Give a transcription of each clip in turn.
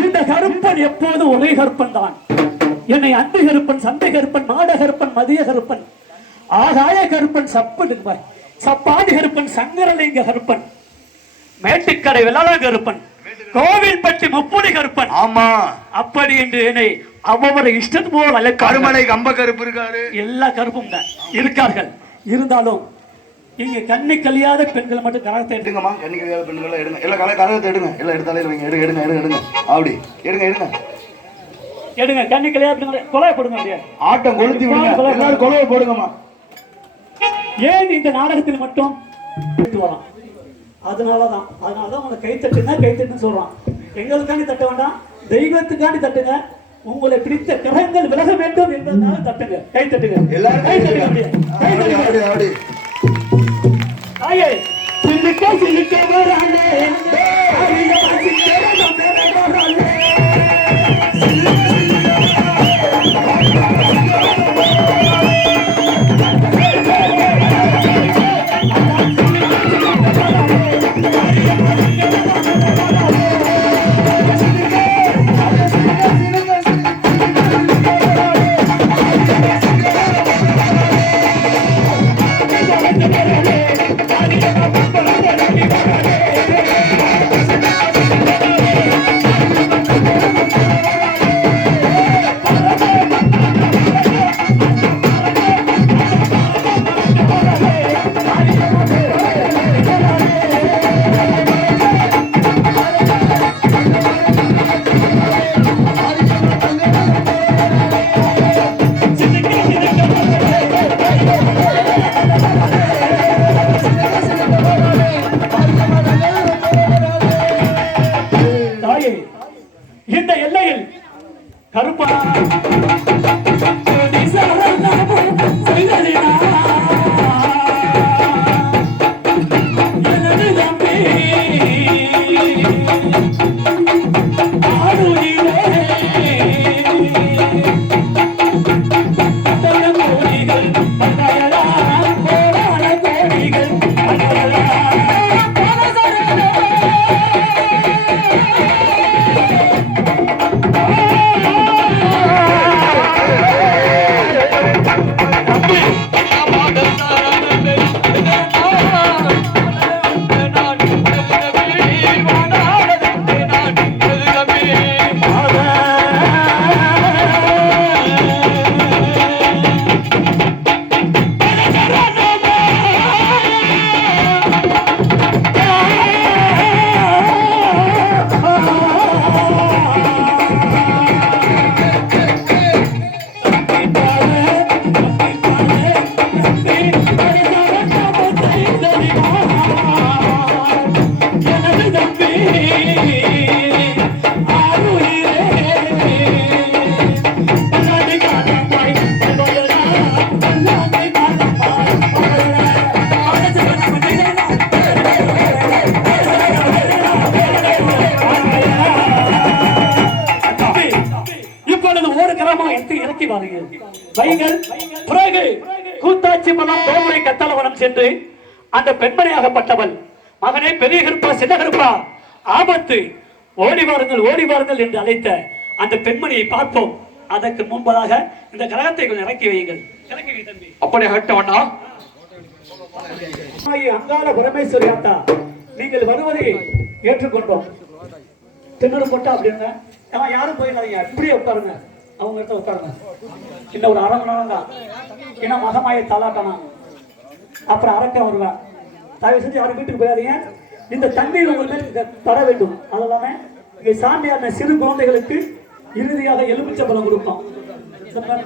இந்த கருப்பன் எப்போது ஒரே கருப்பன் தான். என்னை அன்பு கருப்பன் சந்தை கருப்பன் மாட கருப்பன் மதிய கருப்பன் ஆகாய கருப்பன் என்பார். சப்பாடி கருப்பன் சங்கரலிங்க கருப்பன் மேட்டுக்கடை விளாட கருப்பன் கோவில்பட்டி முப்புடி கருப்பன் ஆமா. அப்படி என்று என்னை அவ்வளவு இஷ்டத்து போல் அழைக்காருமலை கருமலை கம்ப கருப்பு இருக்காரு. எல்லா கருப்பும் தான் இருக்கார்கள். இருந்தாலும் இங்க கண்ணு கழியாத பெண்கள் மட்டும் கரகத்தை எடுங்கம்மா. கண்ணி கிடையாத பெண்கள் எடுங்க. எல்லாம் கலை கரகத்தை எடுங்க. எல்லாம் எடுத்தாலே எடுங்க. எடுங்க எடுங்க எடுங்க. அப்படி எடுங்க எடுங்க. எடுங்க கண்ணு கழியாத பெண்களை கொலை போடுங்க அப்படியே. ஆட்டம் கொளுத்தி விடுங்க. எல்லாரும் கொலவை போடுங்கம்மா. ஏன் இந்த நாடகத்தில் மட்டும் விட்டு வரான் அதனாலதான் அதனாலதான் உங்களை கை தட்டுங்க கை தட்டுன்னு சொல்றான். எங்களுக்காண்டி தட்ட வேண்டாம் தெய்வத்துக்காண்டி தட்டுங்க. உங்களை பிடித்த கிரகங்கள் விலக வேண்டும் என்பதனால தட்டுங்க. கை தட்டுங்க எல்லாரும் கை தட்டுங்க அப்படியே. கை தட்டுங்க வரானே. வாருங்கள் வைகள் பிறகு கூத்தாச்சி மனம் கோமுறை கத்தலவனம் சென்று அந்த பெண்மணியாகப்பட்டவள் மகனே பெரிய கருப்பா சின்ன கருப்பா ஆபத்து ஓடி வாருங்கள் ஓடி வாருங்கள் என்று அழைத்த அந்த பெண்மணியை பார்ப்போம். அதற்கு முன்பதாக இந்த கிரகத்தை கொஞ்சம் இறக்கி வையுங்கள். அப்படி ஹட்டவண்ணா அம்மாயி அங்காள பரமேஸ்வரி ஆத்தா நீங்கள் வருவதை ஏற்றுக்கொண்டோம். திண்ணூறு போட்டா அப்படிங்க ஏமா யாரும் போயிடாதீங்க இப்படியே உட்காருங்க. அவங்க இருக்க உட்காருங்க இந்த ஒரு அரை தான் ஏன்னா மகமாயை தலாட்டணும் அப்புறம் அரக்க வருவேன் தயவு செஞ்சு அவர் வீட்டுக்கு போயாதீங்க. இந்த தண்ணீர் உங்களுக்கு தர வேண்டும். அது இல்லாம இங்கே சாமியான சிறு குழந்தைகளுக்கு இறுதியாக எலுமிச்சம்பழம் கொடுப்போம்.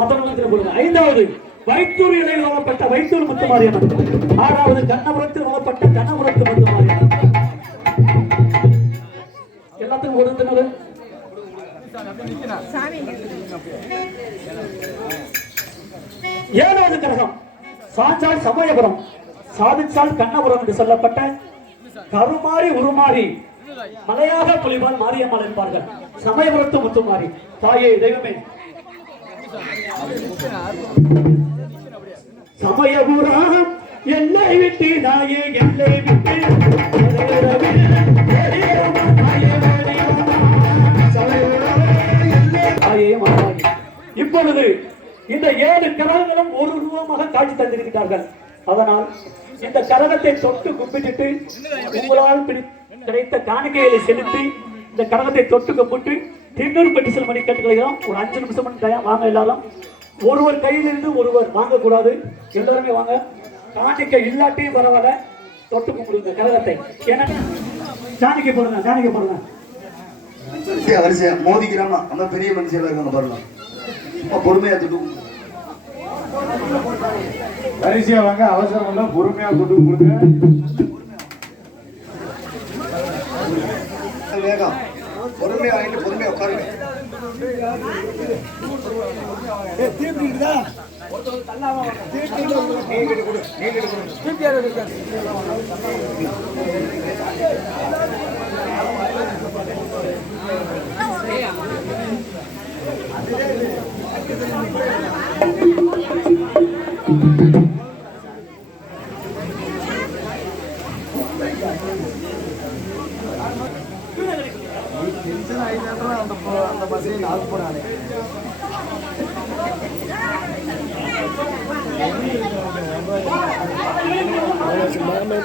மற்றவங்களுக்கு கொடுங்க. ஐந்தாவது வைத்தூர் இலையில் வளப்பட்ட வைத்தூர் முத்துமாரியம்மன். ஆறாவது கண்ணபுரத்தில் வளப்பட்ட கண்ணபுரத்து முத்துமாரியம்மன். எல்லாத்துக்கும் ஒரு திணறு ஏழாவது கிரகம் சாஞ்சால் சமயபுரம் சாதிச்சால் கண்ணபுரம் என்று சொல்லப்பட்ட கருமாறி உருமாறி மலையாக புலிபால் மாரியம்மாள் என்பார்கள். சமயபுரத்து முத்துமாறி. தாயே தெய்வமே. சமயபுரம் எல்லை விட்டு தாயே எல்லை இந்த ஏழு கரகங்களும் ஒரு ரூபமாக காட்சி தந்திருக்கிறார்கள். அதனால் இந்த கரகத்தை தொட்டு கும்பிட்டு உங்களால் கிடைத்த காணிக்கைகளை செலுத்தி இந்த கரகத்தை தொட்டு கும்பிட்டு திருநூறு பெட்டி செல் மணி கேட்டுக்கிறோம் ஒரு அஞ்சு நிமிஷம் மணி வாங்க எல்லாரும். ஒருவர் கையிலிருந்து ஒருவர் வாங்கக்கூடாது. எல்லாருமே வாங்க. காணிக்கை இல்லாட்டியும் பரவாயில்ல தொட்டு கும்பிடுங்க கரகத்தை. ஏன்னா காணிக்கை போடுங்க காணிக்கை போடுங்க. வரிசையா வரிசையா மோதிக்கிறாமா அந்த பெரிய மனுஷன் இருக்காங்க பாருங்க. பொறுமையா தொட்டு வரிசையா வாங்க அவசரம் இல்ல பொறுமையா கொண்டு கொடுங்க. வேகம். பொறுமையா வாங்கிட்டு பொறுமையா உட்காருங்க.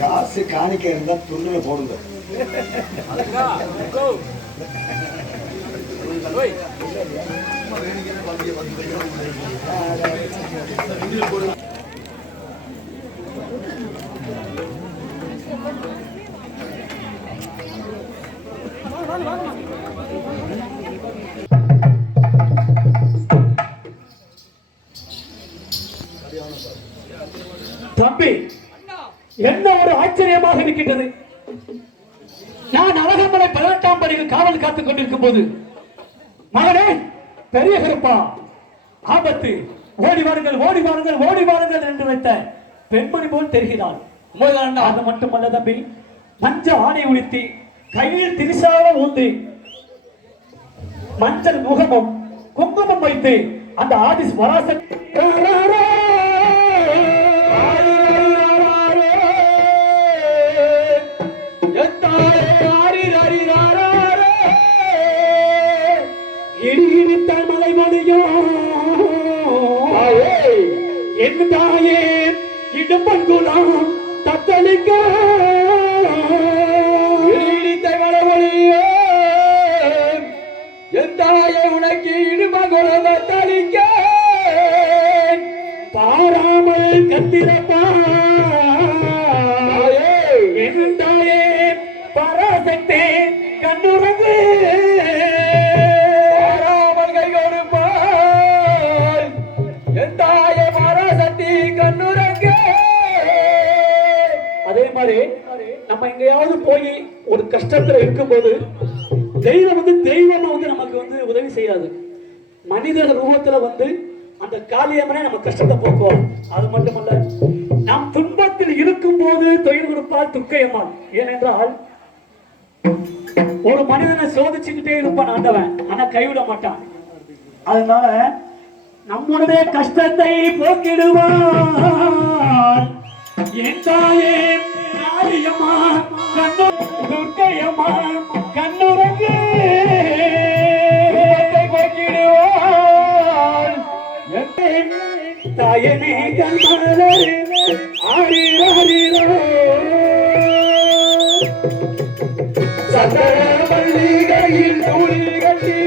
காசு காணிக்க இருந்தா துண்டுல போடுங்க. தம்பி என்ன ஒரு ஆச்சரியமாக இருக்கின்றது? மனைவி காவல் காத்துக் கொண்டிருக்கும் போது மகனே பெரிய கருப்பா ஆபத்து. ஓடி வாருங்கள் ஓடி வாருங்கள் ஓடி வாருங்கள் என்று வைத்த பெண்மணி போல் தெரிகிறாள். அது மட்டுமல்ல தம்பி மஞ்ச ஆணை உடுத்தி கையில் திரிசால ஊந்து மஞ்சள் முகமும் குங்குமம் வைத்து அந்த ஆதிஸ் வராசன் இடி என் தாயே இடும்பன் குலம் தத்தளிக்க. என் தாயே உனக்கு இடும்பன் குலம் தத்தளிக்க. பாராமல் கத்திரப்பா அதே மாதிரி நம்ம எங்கேயாவது போய் ஒரு கஷ்டத்துல இருக்கும்போது தெய்வம் வந்து தெய்வம் வந்து நமக்கு வந்து உதவி செய்யாது. மனிதன் ரூபத்துல வந்து அந்த காளியம்மனே நம்ம கஷ்டத்தை போக்குவோம் அது மட்டுமல்ல நம் துன்பத்தில் இருக்கும் போது தொழில் கொடுப்பால் துக்கையம்மாள். ஏனென்றால் ஒரு மனிதனை சோதிச்சுக்கிட்டே இருப்பான் ஆண்டவன். ஆனா கைவிட மாட்டான். அதனால நம்முடைய கஷ்டத்தை போக்கிடுவான். என் தாயே காளியம்மா கண்ணு துர்க்கையம்மா கண்ணுறங்கு தாயனே கண்ணாலே ஆடி ஆடிரோ சந்தன பள்ளிகளில் தூளி கட்டி